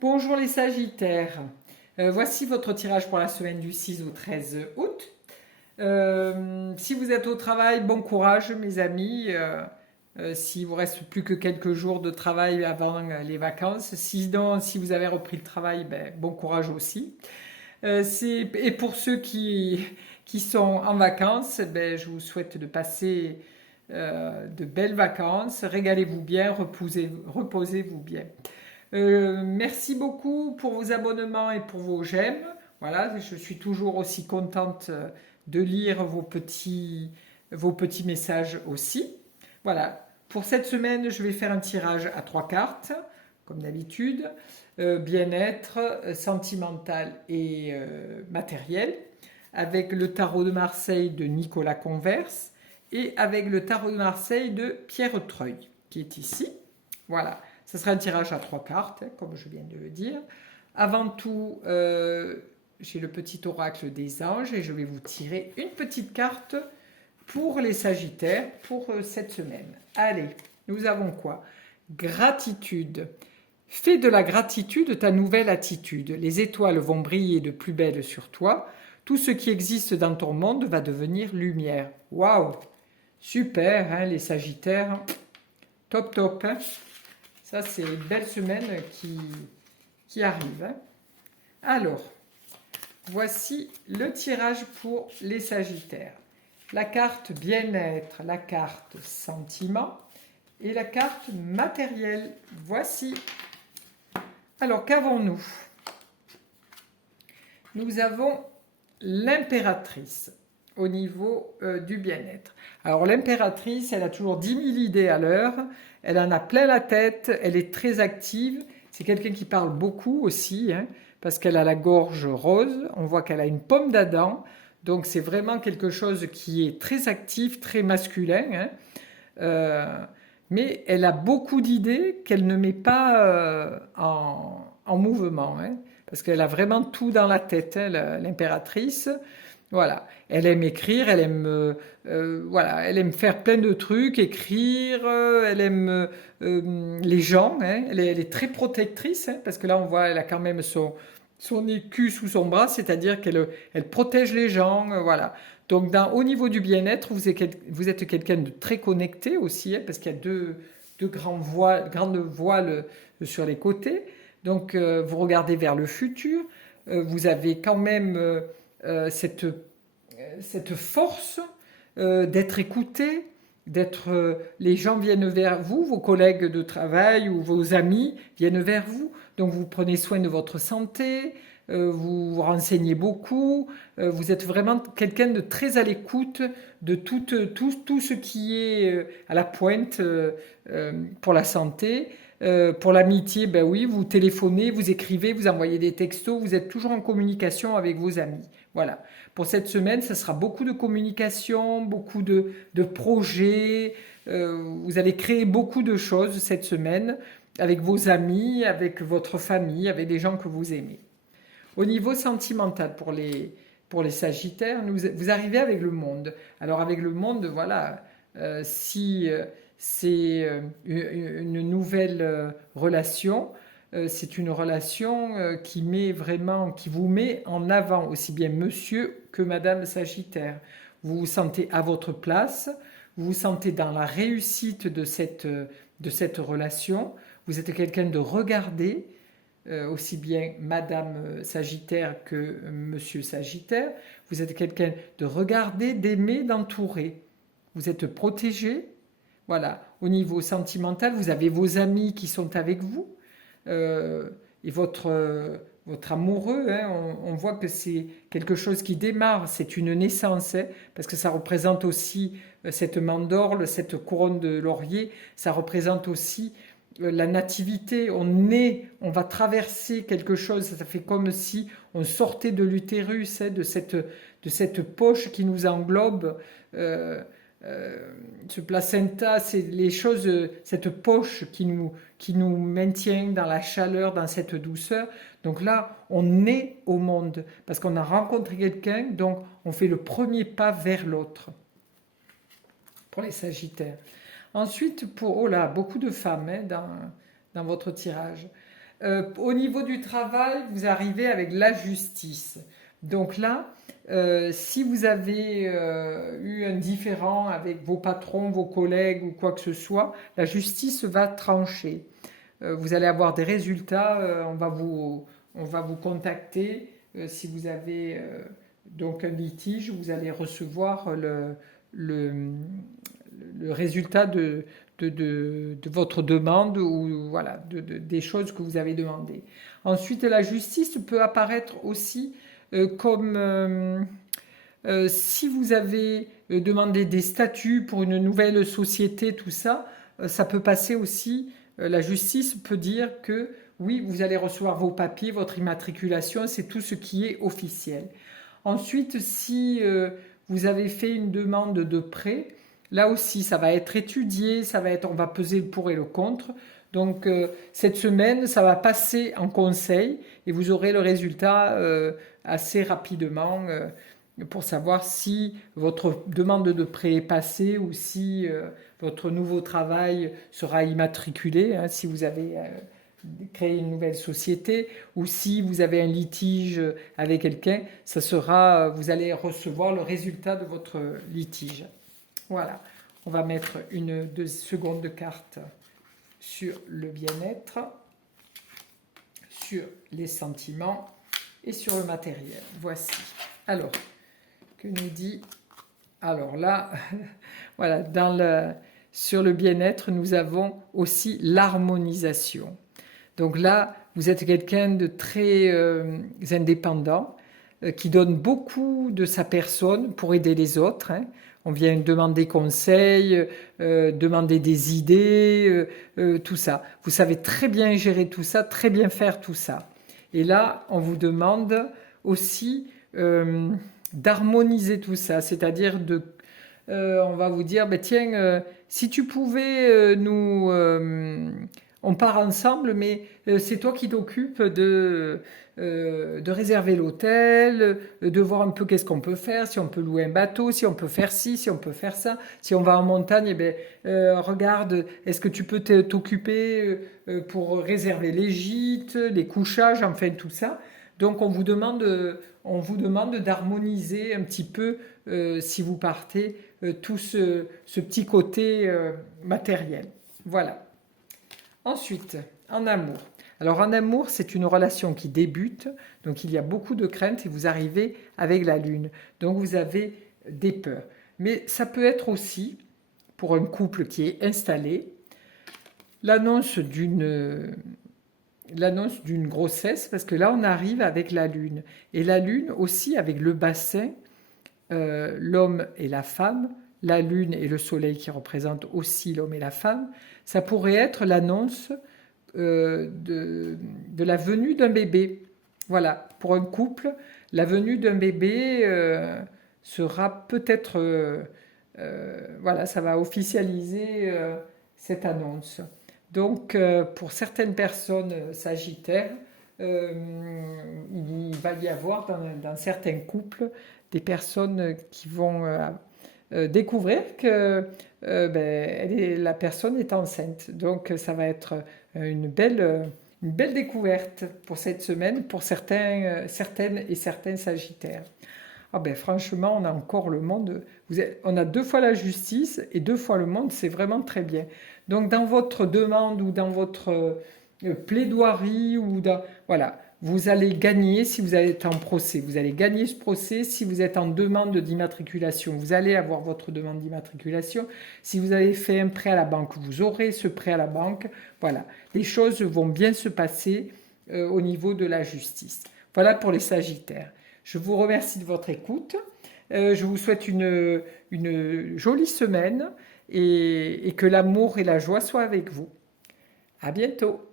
Bonjour les Sagittaires. Voici votre tirage pour la semaine du 6 au 13 août. Si vous êtes au travail, bon courage mes amis. S'il vous reste plus que quelques jours de travail avant les vacances. Sinon, si vous avez repris le travail, bon courage aussi. Et pour ceux qui sont en vacances, je vous souhaite de passer de belles vacances. Régalez-vous bien, reposez-vous bien. Merci beaucoup pour vos abonnements et pour vos j'aime. Voilà, je suis toujours aussi contente de lire vos petits messages aussi. Voilà, pour cette semaine, je vais faire un tirage à 3 cartes, comme d'habitude. Bien-être, sentimental et matériel, avec le tarot de Marseille de Nicolas Converse et avec le tarot de Marseille de Pierre Treuil, qui est ici. Voilà. Ce sera un tirage à 3 cartes, comme je viens de le dire. Avant tout, j'ai le petit oracle des anges et je vais vous tirer une petite carte pour les Sagittaires pour cette semaine. Allez, nous avons quoi? Gratitude. Fais de la gratitude ta nouvelle attitude. Les étoiles vont briller de plus belle sur toi. Tout ce qui existe dans ton monde va devenir lumière. Waouh! Super, hein, les Sagittaires. Top, top. Hein. Ça, c'est une belle semaine qui arrive. Hein. Alors, voici le tirage pour les Sagittaires. La carte bien-être, la carte sentiment et la carte matériel. Voici. Alors, qu'avons-nous? Nous avons l'impératrice au niveau du bien-être. Alors, l'impératrice, elle a toujours 10 000 idées à l'heure. Elle en a plein la tête, elle est très active. C'est quelqu'un qui parle beaucoup aussi, hein, parce qu'elle a la gorge rose. On voit qu'elle a une pomme d'Adam. Donc c'est vraiment quelque chose qui est très actif, très masculin. Hein. Mais elle a beaucoup d'idées qu'elle ne met pas en mouvement. Hein, parce qu'elle a vraiment tout dans la tête, hein, l'impératrice. Voilà, elle aime écrire, elle aime faire plein de trucs, écrire, elle aime les gens, hein, elle est très protectrice, hein, parce que là on voit, elle a quand même son écu sous son bras, c'est-à-dire elle protège les gens, voilà. Donc au niveau du bien-être, vous êtes quelqu'un de très connecté aussi, hein, parce qu'il y a deux grandes voiles sur les côtés. Donc vous regardez vers le futur, vous avez quand même cette force d'être écouté, les gens viennent vers vous, vos collègues de travail ou vos amis viennent vers vous, donc vous prenez soin de votre santé, vous vous renseignez beaucoup, vous êtes vraiment quelqu'un de très à l'écoute de tout ce qui est à la pointe pour la santé. Pour l'amitié, ben oui, vous téléphonez, vous écrivez, vous envoyez des textos, vous êtes toujours en communication avec vos amis. Voilà. Pour cette semaine, ça sera beaucoup de communication, beaucoup de projets. Vous allez créer beaucoup de choses cette semaine avec vos amis, avec votre famille, avec des gens que vous aimez. Au niveau sentimental, pour les Sagittaires, vous arrivez avec le monde. Alors avec le monde, voilà, si c'est une nouvelle relation, c'est une relation qui vous met en avant, aussi bien monsieur que madame Sagittaire. Vous vous sentez à votre place, vous vous sentez dans la réussite de cette relation, vous êtes quelqu'un de regardé, aussi bien Madame Sagittaire que Monsieur Sagittaire. Vous êtes quelqu'un de regarder, d'aimer, d'entourer. Vous êtes protégé. Voilà. Au niveau sentimental, vous avez vos amis qui sont avec vous. Et votre amoureux, hein, on voit que c'est quelque chose qui démarre, c'est une naissance, hein, parce que ça représente aussi cette mandorle, cette couronne de laurier, ça représente aussi la nativité, on naît, on va traverser quelque chose, ça fait comme si on sortait de l'utérus, hein, de cette poche qui nous englobe. Euh, ce placenta, c'est les choses, cette poche qui nous maintient dans la chaleur, dans cette douceur. Donc là, on est au monde parce qu'on a rencontré quelqu'un, donc on fait le premier pas vers l'autre pour les Sagittaires. Ensuite, oh là, beaucoup de femmes hein, dans votre tirage. Au niveau du travail, vous arrivez avec la justice. Donc là, si vous avez eu un différend avec vos patrons, vos collègues ou quoi que ce soit, la justice va trancher. Vous allez avoir des résultats, on va vous contacter. Si vous avez donc un litige, vous allez recevoir le, le résultat de votre demande ou voilà, des choses que vous avez demandées. Ensuite, la justice peut apparaître aussi comme si vous avez demandé des statuts pour une nouvelle société, tout ça, ça peut passer aussi. La justice peut dire que oui, vous allez recevoir vos papiers, votre immatriculation, c'est tout ce qui est officiel. Ensuite, si vous avez fait une demande de prêt, là aussi, ça va être étudié, on va peser le pour et le contre. Donc, cette semaine, ça va passer en conseil et vous aurez le résultat assez rapidement pour savoir si votre demande de prêt est passée ou si votre nouveau travail sera immatriculé, hein, si vous avez créé une nouvelle société ou si vous avez un litige avec quelqu'un, vous allez recevoir le résultat de votre litige. Voilà, on va mettre une seconde carte sur le bien-être, sur les sentiments et sur le matériel. Voici. Alors, que nous dit? Alors là, voilà, sur le bien-être, nous avons aussi l'harmonisation. Donc là, vous êtes quelqu'un de très indépendant, qui donne beaucoup de sa personne pour aider les autres, hein. On vient demander conseil, demander des idées, tout ça. Vous savez très bien gérer tout ça, très bien faire tout ça. Et là, on vous demande aussi d'harmoniser tout ça, c'est-à-dire on va vous dire, ben tiens, si tu pouvais on part ensemble, mais c'est toi qui t'occupes de réserver l'hôtel, de voir un peu qu'est-ce qu'on peut faire, si on peut louer un bateau, si on peut faire ci, si on peut faire ça. Si on va en montagne, eh ben, regarde, est-ce que tu peux t'occuper pour réserver les gîtes, les couchages, enfin tout ça. Donc on vous demande d'harmoniser un petit peu, si vous partez, tout ce petit côté matériel. Voilà. Ensuite, en amour. Alors en amour, c'est une relation qui débute, donc il y a beaucoup de craintes et vous arrivez avec la lune. Donc vous avez des peurs. Mais ça peut être aussi, pour un couple qui est installé, l'annonce d'une grossesse, parce que là on arrive avec la lune. Et la lune aussi avec le bassin, l'homme et la femme, la lune et le soleil qui représentent aussi l'homme et la femme, ça pourrait être l'annonce de la venue d'un bébé. Voilà, pour un couple, la venue d'un bébé sera peut-être... voilà, ça va officialiser cette annonce. Donc, pour certaines personnes sagittaires, il va y avoir dans certains couples des personnes qui vont découvrir que la personne est enceinte. Donc ça va être une belle découverte pour cette semaine pour certaines et certains sagittaires. Ah ben franchement, on a encore le monde. On a 2 fois la justice et 2 fois le monde, c'est vraiment très bien. Donc dans votre demande ou dans votre plaidoirie voilà, vous allez gagner si vous êtes en procès. Vous allez gagner ce procès si vous êtes en demande d'immatriculation. Vous allez avoir votre demande d'immatriculation. Si vous avez fait un prêt à la banque, vous aurez ce prêt à la banque. Voilà, les choses vont bien se passer au niveau de la justice. Voilà pour les Sagittaires. Je vous remercie de votre écoute. Je vous souhaite une jolie semaine et que l'amour et la joie soient avec vous. À bientôt.